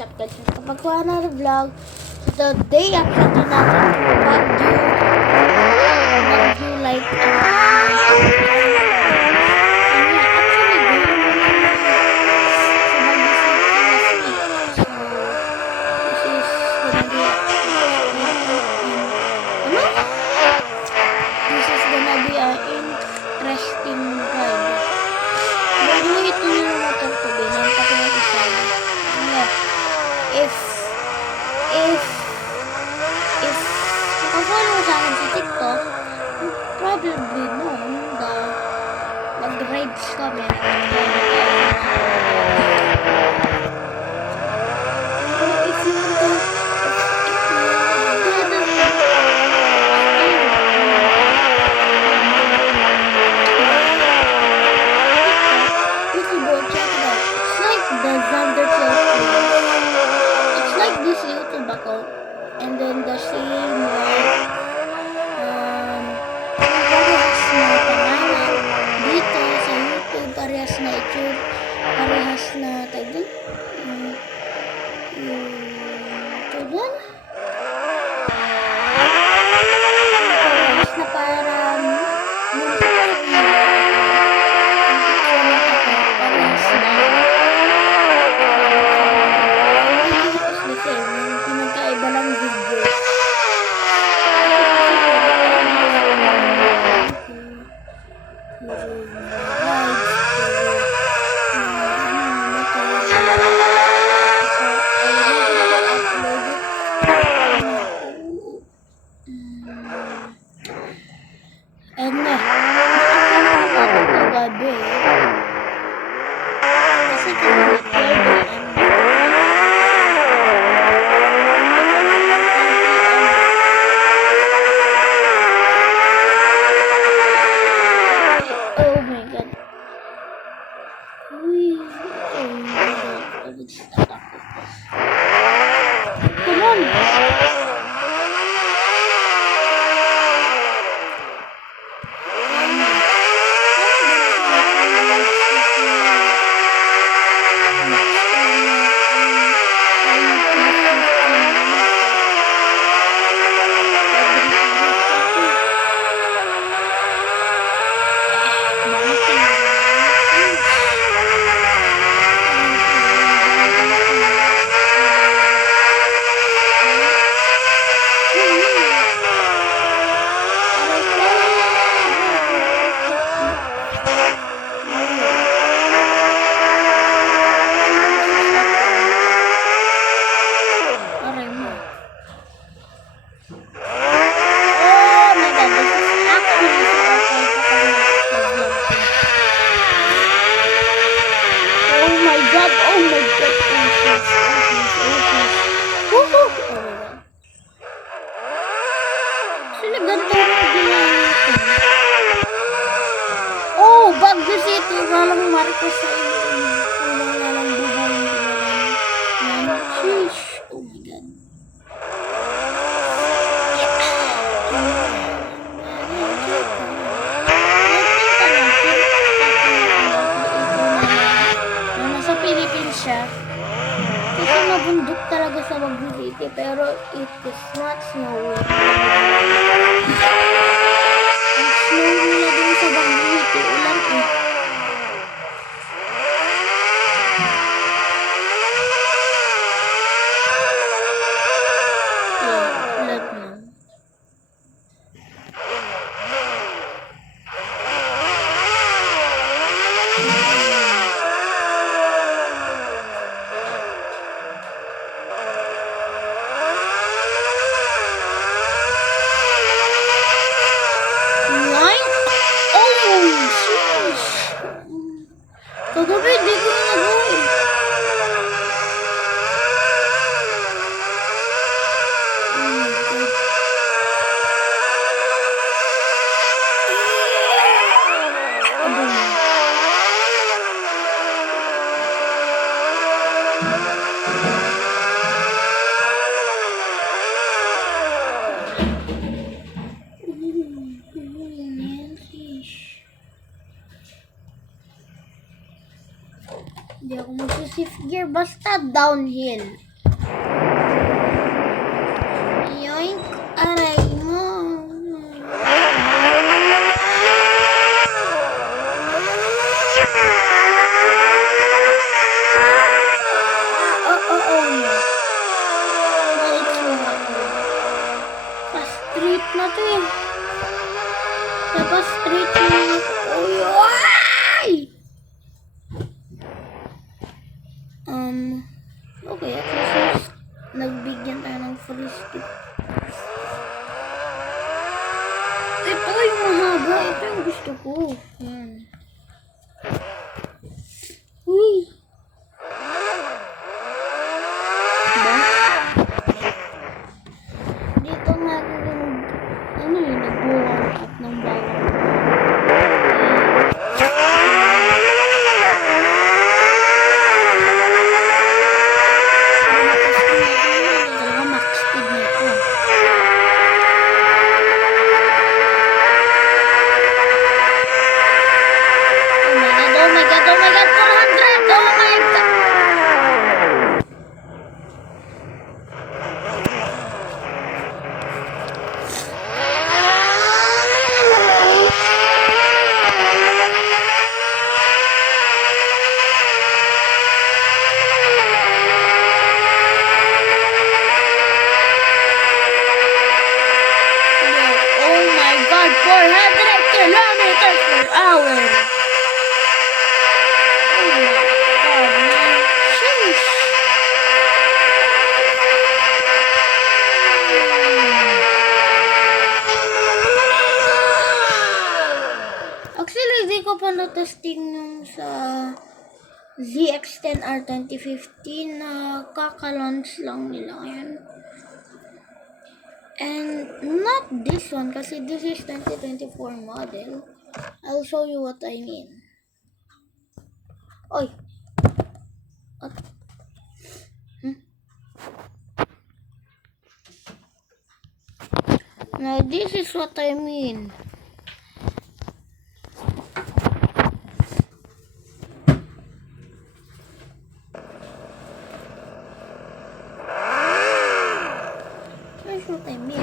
what's up guys? Kapag ko another vlog, today actually natin Baguio like this is gonna be a interesting ride. Bago ito yung motor ko, binenta ko yung isa. If nakafolo sa akin sa TikTok, probably known na mag-rides kami. And then the same like parehas na pangalan dito sa YouTube, parehas na YouTube, parehas na tagdun parehas na parang gabi. Kasi oh my god. Come on. Oh, Baguio City, walang Marcos sa iyo. Walang bubong. Sheesh. Oh my god. Nasa Philippines siya. Kasi mabundok talaga sa Baguio City, pero it is not snowing. Ang snowy na din sa Baguio City, ulan eh. Ulan na. Kagabi, di ko na nag-uwi. Hindi ako mag-shift gear, basta downhill. Yoink! Aray mo! Oh, no. Balik mo ako. Pa-street na to eh. Pa-street na ako. Uy! Okay, at least nagbigyan tayo ng free skip. Ito yung mahaba. Ito yung gusto ko. Yan. Uy! Diba? Dito magiging nag-warm up ng bawang. Testing nung sa ZX-10R 2015 na kaka-launch lang nila ngayon. And not this one kasi this is 2024 model. I'll show you what I mean. Oy! What? Now this is what I mean. What I mean.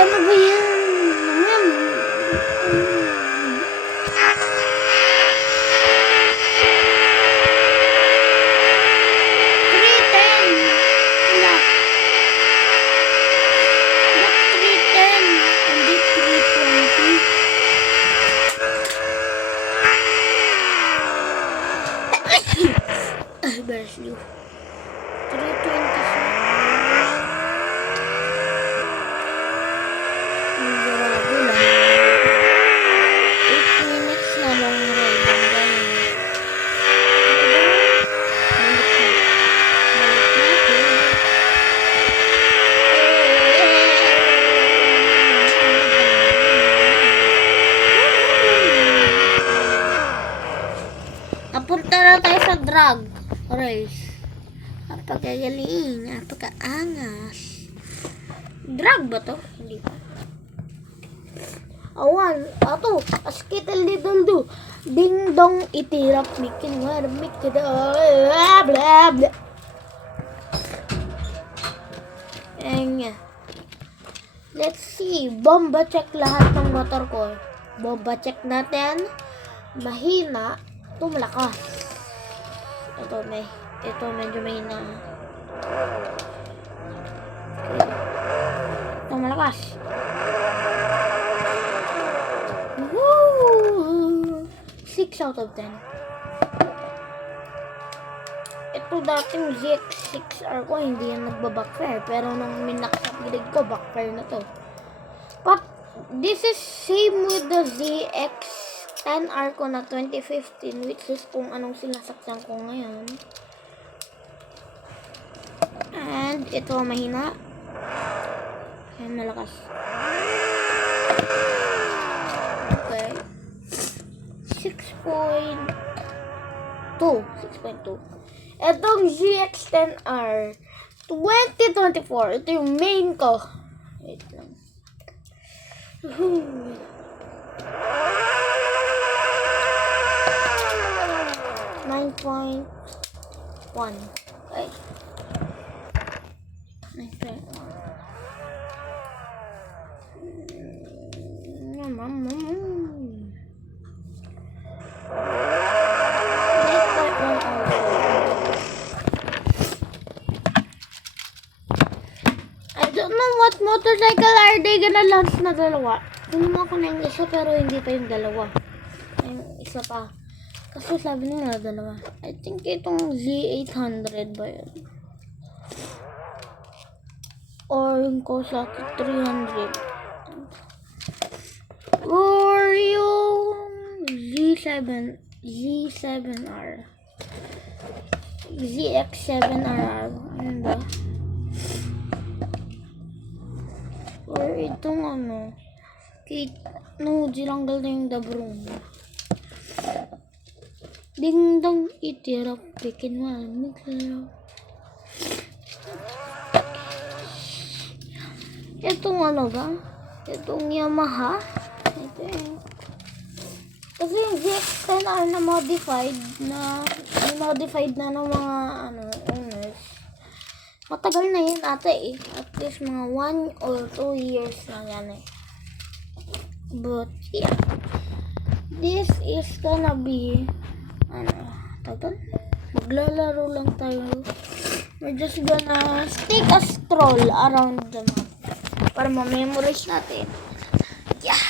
Ano ba yan? Bears you 320 grabe lang 8 minutes na long ride ang ganun. Napunta na tayo sa drag race. Napakagaling, napakaangas. Drag ba to? Hindi pa. Awan, ato, askital little do. Ding dong itirap mikin war mikida. Blah blah blah. Let's see. Bomba check lahat ng motor ko. Bomba check natin. Mahina, tumalakas. Ito medyo mahina. Okay. Ito malakas. Woo! 6 out of 10. Ito dating ZX-6R ko, hindi yan nagbabackfire. Pero nung minakapilid ko, backfire na to. But this is same with the ZX-10R ko na 2015, which is kung anong sinasakyan ko ngayon. And ito mahina. Ayan, malakas. Okay. 6.2. Itong ZX-10R 2024. Ito yung main ko. Wait lang. Woohoo! 9.1. Okay. 9.1. I don't know what motorcycle are they gonna launch na dalawa. Kinuha ko na yung isa pero hindi pa yung dalawa. Yung isa pa. Kasi sabi nila dalawa. I think itong Z800 ba yun? Or yung Kawasaki 300. Or yung Z7R. ZX7R. Ano ba? Or itong ano. No, Jiranggal na yung Dabrong. Ding dong itirap bikin malamig lang. Itong ano ba? Itong Yamaha. Ito eh. Kasi yung ZX-10R na modified na ng mga ano owners. Matagal na yun ata eh. At least mga 1 or 2 years na yan eh. But yeah. This is gonna be maglalaro lang tayo. We're just gonna take a stroll around the map para ma-memorize natin. Yeah.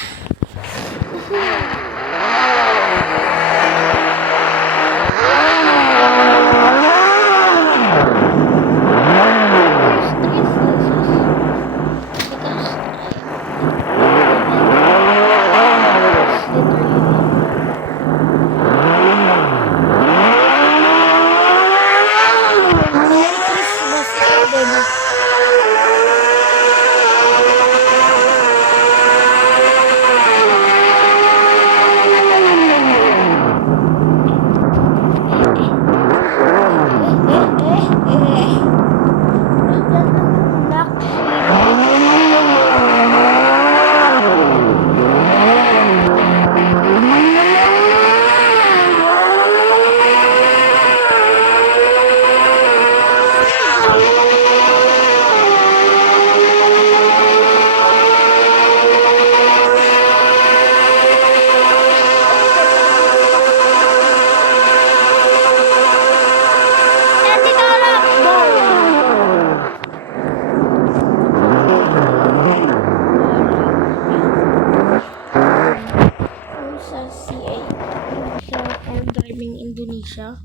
Indonesia.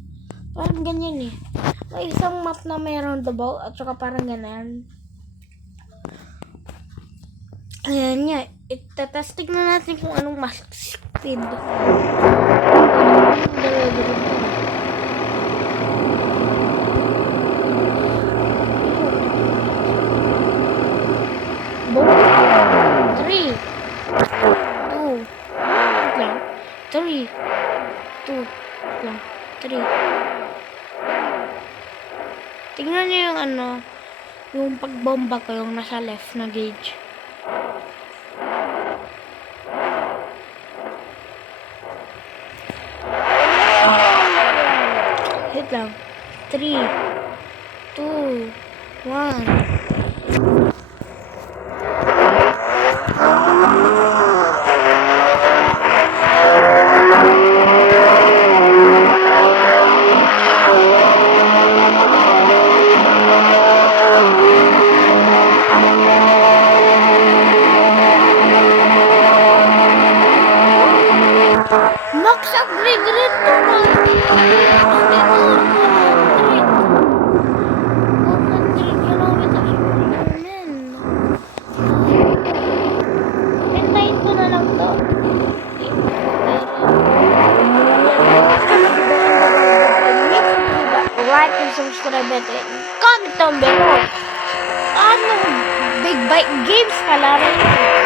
Parang ganyan eh. May isang map na may roundabout at saka parang ganyan. Ayan nga. Itatesting na natin kung anong mas speed. Boom. 3 2 3 2 3. Tingnan niyo yung ano, yung pagbomba ko, yung nasa left na gauge. Hit lang. 3 2 1. Max upgrade rin to na. 100 kilometers per Pintayin ko na lang to. Like and subscribe natin. Comment down below. Anong big bike games ka laro?